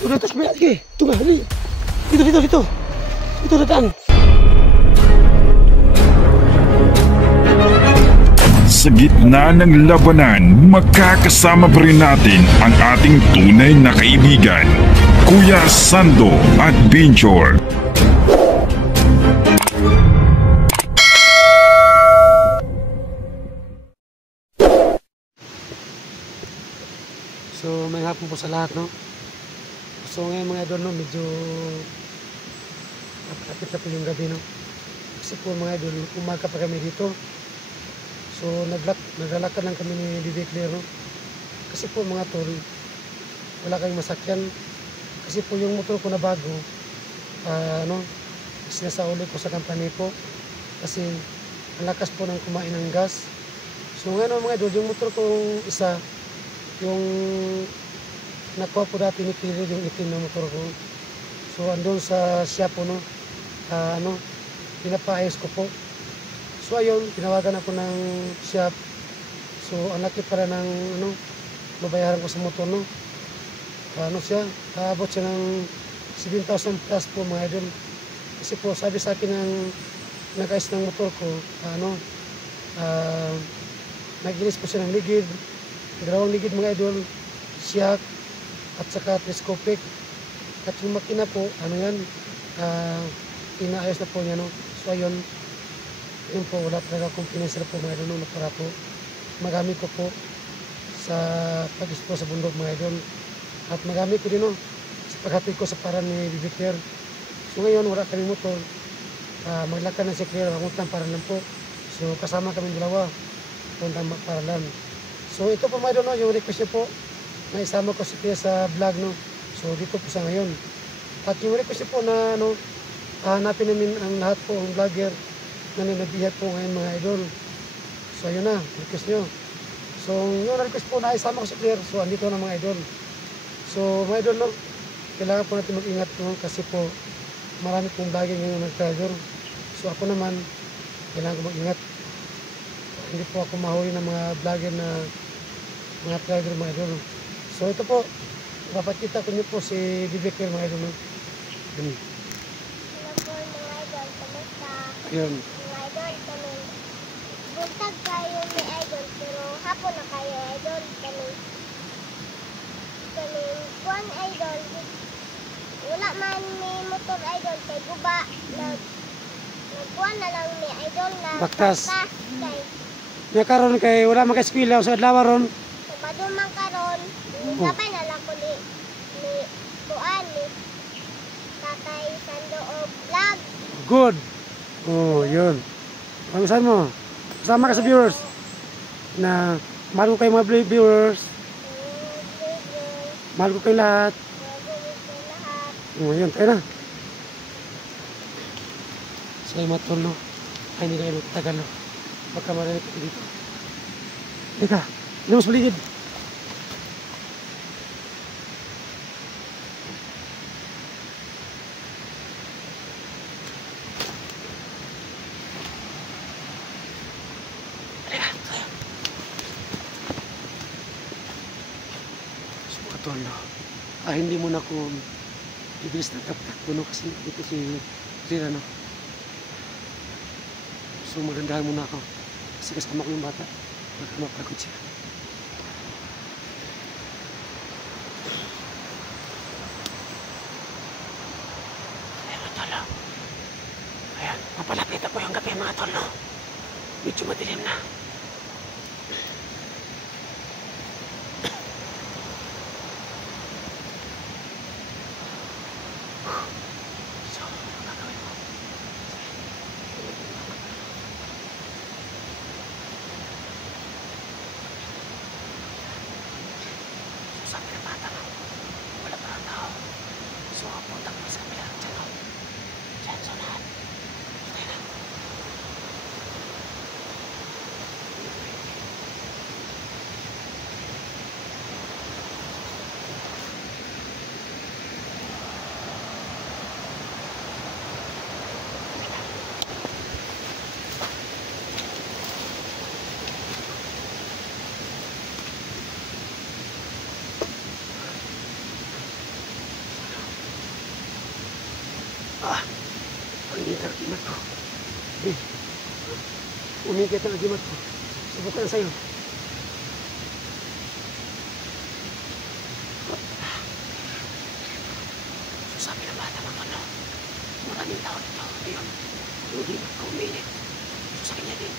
Sudah terus banyak lagi. Tunggu ini. Dito. Itu datang. Sa gitna ng labanan, makakasama pa rin natin ang ating tunay na kaibigan, Kuya Sando Adventure. So may hapon po sa lahat, no? So ngayon mga idol, no, medyo kapit na po yung gabi, no? Kasi po mga idol, umaga pa kami dito. So naglalakad lang kami ni Bibi Claire, no? Kasi po mga tol, wala kayong masakyan. Kasi po yung motor ko na bago, sinasauli ko sa company po. Kasi ang lakas po ng kumain ng gas. So ngayon mga idol, yung motor kong isa, yung nakuha po dati ni Pili, yung itim na motor ko. So andun sa siya po, no, pinapaayos ko po. So ayun, tinawagan ako ng shop. So ang laki para ng babayaran ko sa motor, no. Aabot siya ng 7,000 plus po mga idol. Kasi po sabi sa akin ng nag-ayos ng motor ko, nag-inis po siya ng ligid. Dalawang ligid mga idol, shock at saka telescopic. At yung makina po, inaayos na po niya, no. So ayun, yun po, wala talaga akong pinensya po mga idol, no, para po magamit ko po sa pag-explore sa bundok mga idol. At magamit ko din, no, sa paghatid ko sa paran ni Bibi Claire. So ngayon, wala kami motor. Maglakad na si Claire, panguntang paran lang po. So kasama kami dalawa, puntang paralan. So ito po mga idol, no, yung request niyo po na isama ko si Claire sa vlog, no. So dito po sa ngayon. At yung request niyo po na hanapin namin ang lahat po ang vlogger na nilabihad po ngayon mga idol. So ayun na, request nyo. So yung request po na isama ko si Claire, so andito na mga idol. So mga idol, no, kailangan po natin mag-ingat, no, kasi po marami pong vlogger ngayon nag-driver. So ako naman, kailangan ko mag-ingat. Hindi po ako mahuli ng mga vlogger na mga driver mga idol. So ito po, papakita ko niyo po si Bibi Claire mga idol, no. Hello po mga idol, kamusta? Yun. Mga idol, kami buntag kayo ni idol, pero hapon na kayo idol. Kami kuwan idol, wala man may motor idol, kay guba, nagkuhan na lang ni idol na Baktas. Kay Nga karon kay wala man kay eskwela sa adlaw ron. Sabado man karon, sabay na lang ko ni kuan ni Tatay Sando o vlog. Good. Oh, yun. Ang saan mo? Kasama ka sa viewers. Na mahal ko kayo mga viewers. Mahal ko kayo lahat. Oh, yun. Tayo na. Sa mga tol, no? Ay, hindi kayo tagal, no? Baka marinig ko dito. Teka, lumos paligid. Tol, no? Hindi mo na ako ibilis na takbo, no? Kasi dito si Rira, no? So magandahan muna ako kasi kasama ko yung bata, baka mapagod siya. Ayan, tol, no? Ayan, mapalapit ako yung gabi mga tol, no? Medyo madilim na. Pangita ang imat ko. Umigit ang agimat ko. Subukan sa'yo. Sabi ng bata mga ano, maraming tao dito. Ayun, hindi ko uminit. Sabi niya din,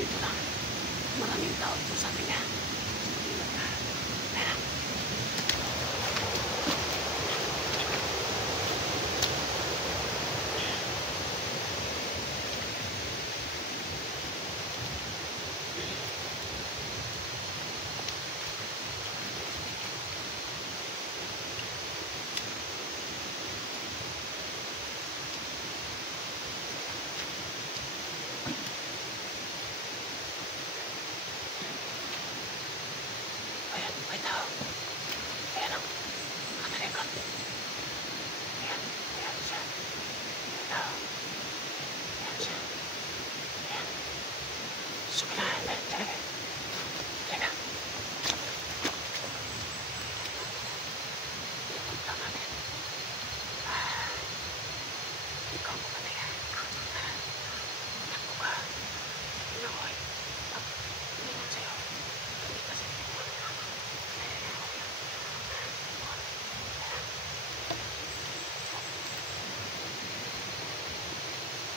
dito lang. Maraming tao dito, sabi niya. Ingat ka. Ayan. Ayan, may tao. Ayan ang katalikod. Ayan, ayan siya. May tao. Ayan siya. Ayan. Sumilahan na. Talaga. Talaga. Ipunta natin. Ikaw mo ba na yan? Takbo ka. Pinoy. Pag-ingat sa'yo. Pag-ingat sa'yo.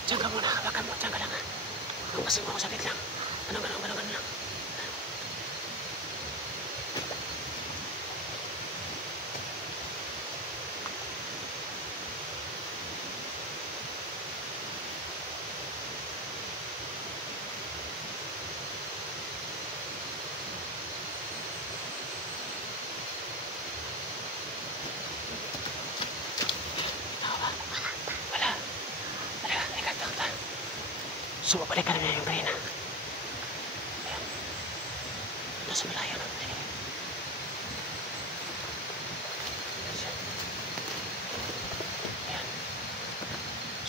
Diyan ka muna, hawakan mo, diyan ka lang ha. Ang kasi mo ako sakit lang. Ganun lang. Wala. Ikat lang ta. Sumabalik ka namin yung kanina. Ayan. Nasa malayo na. Ayan.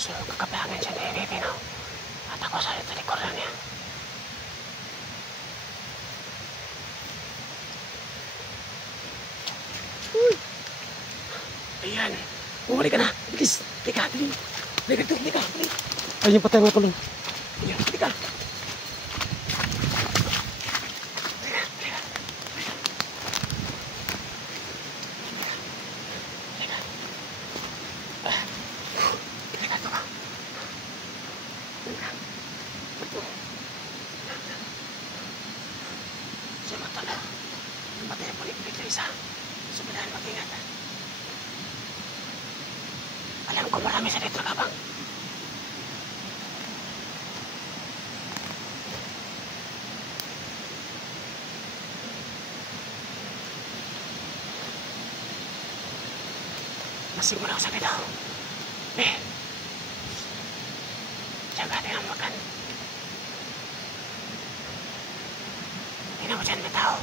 So, kakabangan siya na baby, no? At ako sa likod lang niya. Ayan. Bumalik ka na. Bilis. Tika, bilis. Tika. Ayun pa tayo mga tulong. Ayan, tika. Alam ko marami sa dito kabang. Nasimula ako sa bitaw. Diyan ka tingnan makan. Tingnan mo dyan, may tao.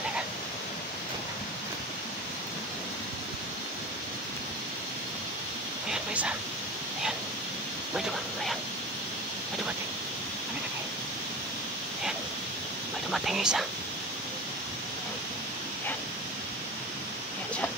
Halika. Ayan, may isa. Ayan. May dumating. Halika. Ayan. May dumating isa. Ayan. Ayan siya. Ayan.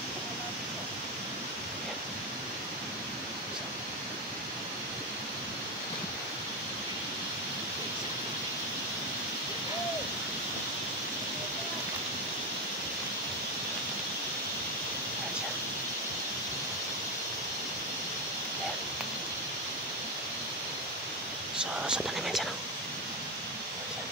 Ayan siya. Ayan. So, sundan namin siya, no? Ayan siya.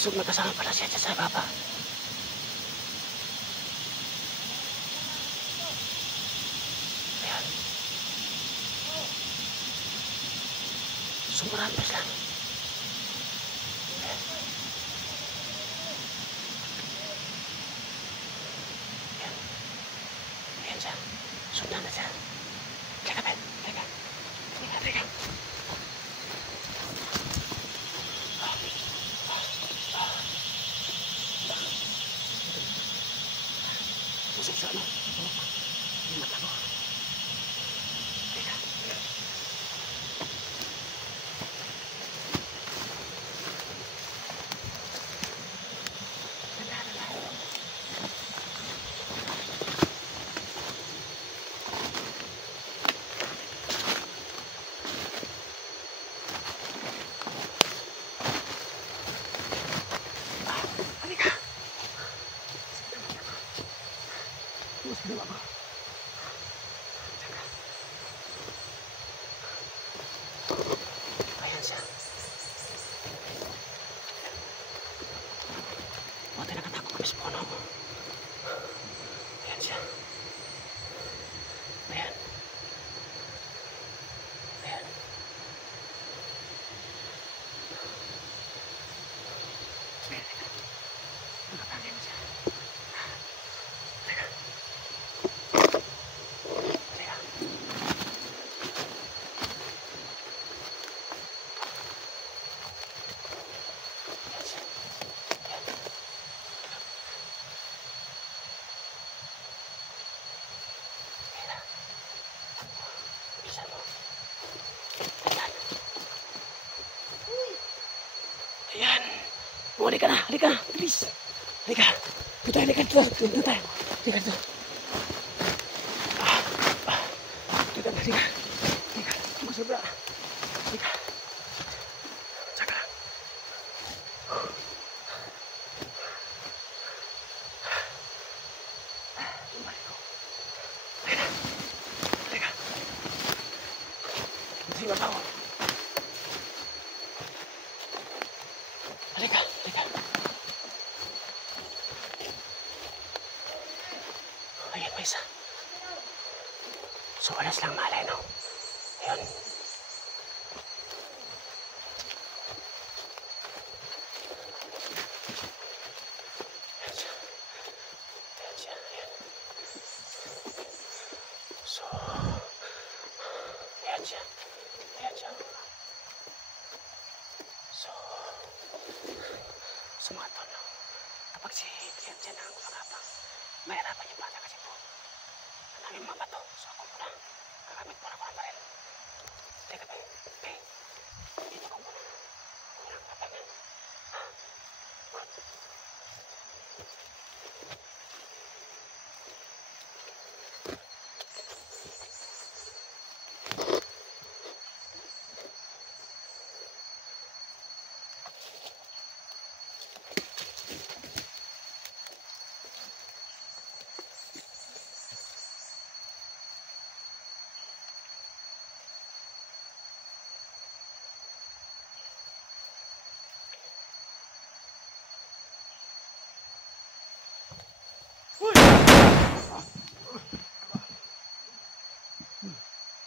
So, magkasama pala siya dyan sa baba. Ayan. So, marami lang. Ayan. Ayan. Ayan siya. Sundan na siya. Teka, Ben. Teka. halika na. Halika na. Bilis. Halika. Dito tayo, halika dito. Dito tayo. Halika dito. Dito tayo, halika. Halika. Tunggu sebelah. Halika. Jaga lang. Balik ko. Halika. Halika. Hindi mabaho. Halika. Halika. Ayan, may isa. So, alas lang malay, no? Ayun. Ayan siya. Ayan siya. Ayan. So, ayan siya. Ayan siya. So, sa mga tol, no? Kapag si Brian dyan ang gumagapang, mahirapan yung bata kasi po. Ang daming mga bato. So, ako muna. Kagamit muna ko ng baril. Teka, be. Be. Dito ko muna. Kuya ang kapag.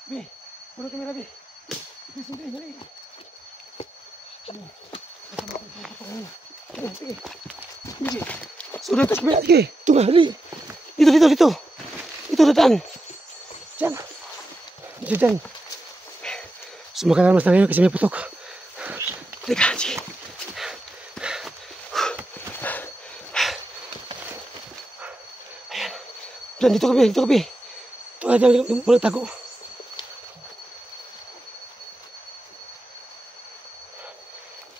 Be, puro kamera, Be. Be, sundin, dali. Sige. Sige. Sudah atas kamera, sige. Tunggu, dali. Dito. Itu dadaan. Diyan. Dito, diyan. Sumakan mas na ngayon kasi may putok. Teka, sige. Ayan. Dan dito ka, Be. Ito aja mulai tago.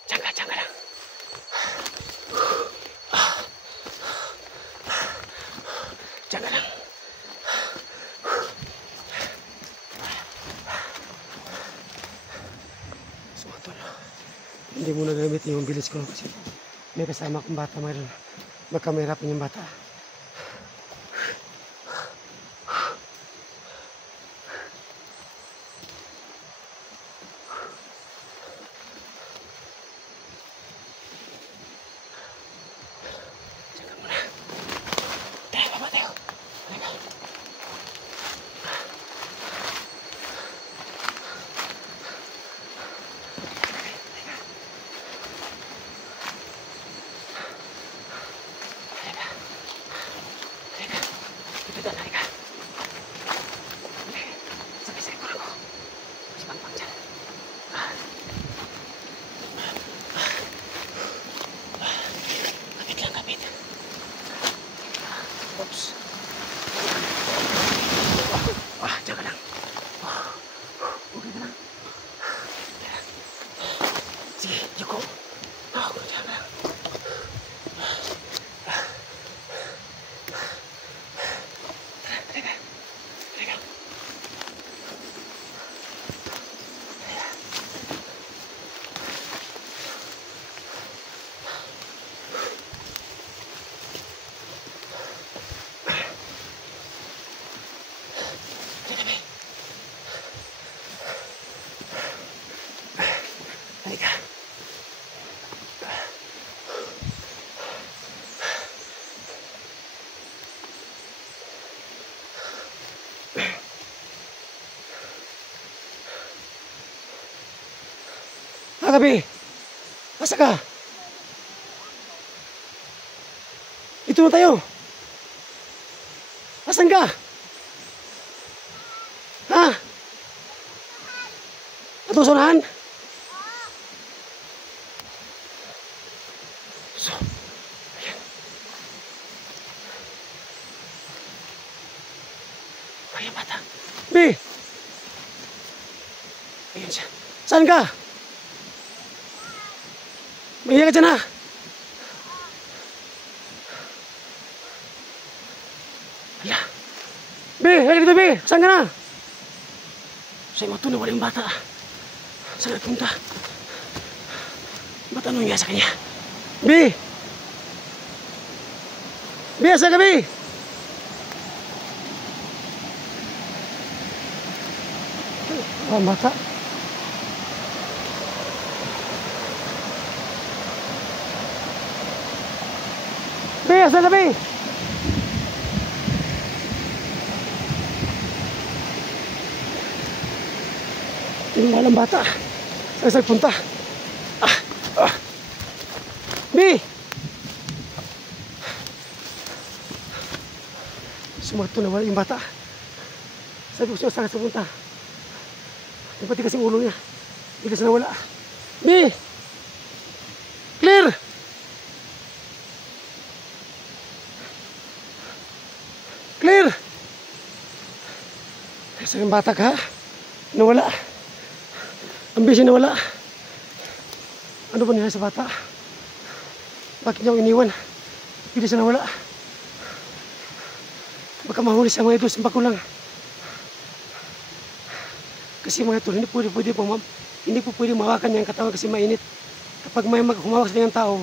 Jaga lang. Jaga lang. Sumatol. Hindi mo na gamit yung bilis ko kasi may kasama akong bata mayroon. Baka mahirapan yung bata. Gabi. Asa ka? Ito na tayo. Asan ka? Ha? Atong sunahan? So, ayan. Ayan bata. Be! Ayan siya. Saan ka? Mahiya ka dyan ha? halika dito, Bi. Saan ka na? Sa'yo mo ito, nawala yung bata. Saan ka punta? Ba't ano nangyari sa kanya? Bi! Bi, saan ka, Bi? Ang bata. Bi, saan ka, Bi? Yung malang bata. Saan punta? Bi! Sumato na wala yung bata. Sabi ko siya saan punta. Yung pati kasing ulo niya. Bigla siya nawala. Bi! Clear! Clear! Saan yung bata ka? Nawala. Ang busy nawala. Ano ba nangyari sa bata? Bakit niya ako iniwan? Hindi siya nawala. Baka mahuli siya mga idol, simpa ko lang. Kasi mga idol, hindi po pwede mawakan niya ang katawan kasi mainit. Kapag may humawak sa kanyang tao,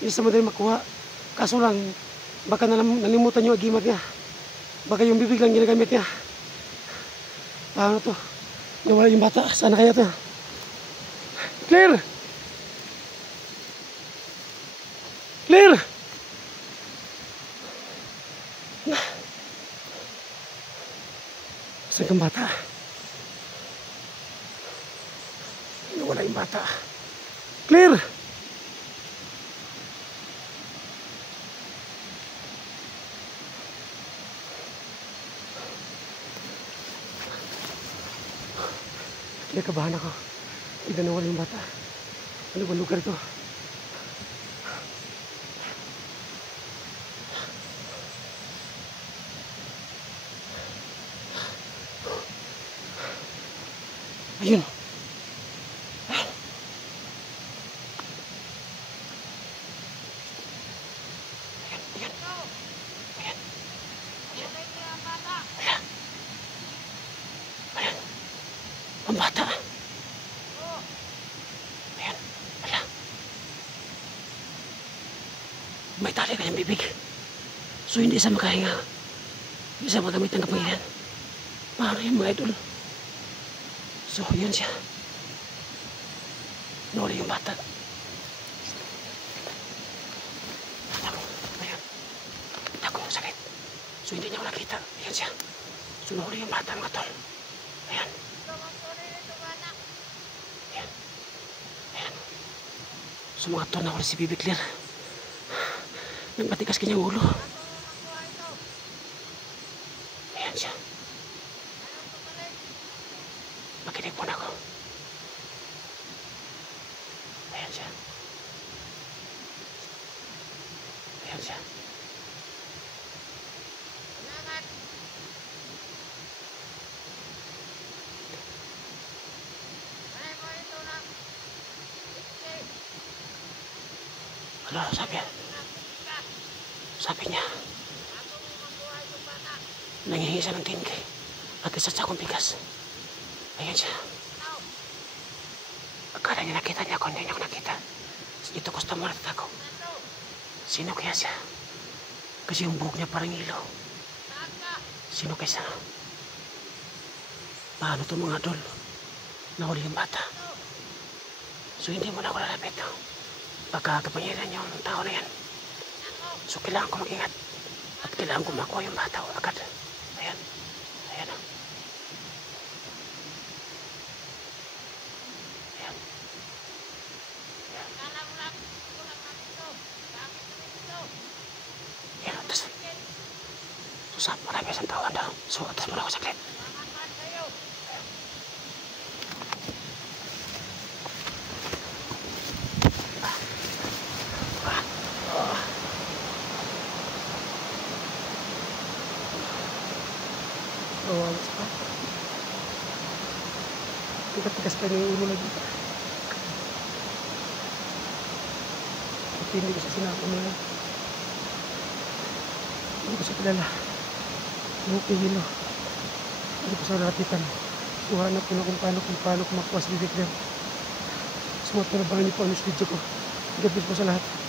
hindi sa madali makuha. Kaso lang, baka nalimutan niyo ang agimat niya. Baka yung bibig lang ginagamit niya. Paano to? Nawala yung bata. Sana kaya to? Clear! Clear! Saan kang bata? Nawala yung bata. Clear! Kinakabahan ako. Hindi nawala yung bata. Ano ba lugar to? Ayun. Ang bata. Ayan. Ala. May tali kanyang bibig. So hindi siya makahinga. Hindi siya magamit ng kapangyarihan. Paano yun mga idol? So yun siya. Nawala yung bata. Ayan. Tako, sakit. So hindi niya ako nakita. Ayan siya. So nawala yung bata mga tol. Ayan. So mga tol, nawala si Bibi Clear. Nagmatigas kanyang ulo. Ayan siya. Makinig po na ako. Ayan siya. Ayan siya. Ano, sabi niya, nangihingi siya ng 10K at isa sa akong bigas. Ayan siya. Akala niya nakita niya ako, hindi niya ako nakita. Dito customer at ako. Sino kaya siya? Kasi yung buhok niya parang ilaw. Sino kaya siya? Paano ito mga idol? Nahuli yung bata. So hindi mo na ako lalapit. Baka kapangyarihan niyo ang tao na yan. So kailangan ko mag-ingat. At kailangan ko makuha yung bata agad. Ayan. Ayan. Ayan. Ayan. Atas. So marami isang tao daw. So atas muna ako saglit. Tigas pa yung ulo lagi. At hindi ko siya sinako mo yan. Hindi ko siya kilala. Buki hilo. hindi ko sa lapitan. So hanap ko na kung paano ko makuha si Bibig Clear. So matulabangan niyo po ang news video ko. God bless po sa lahat.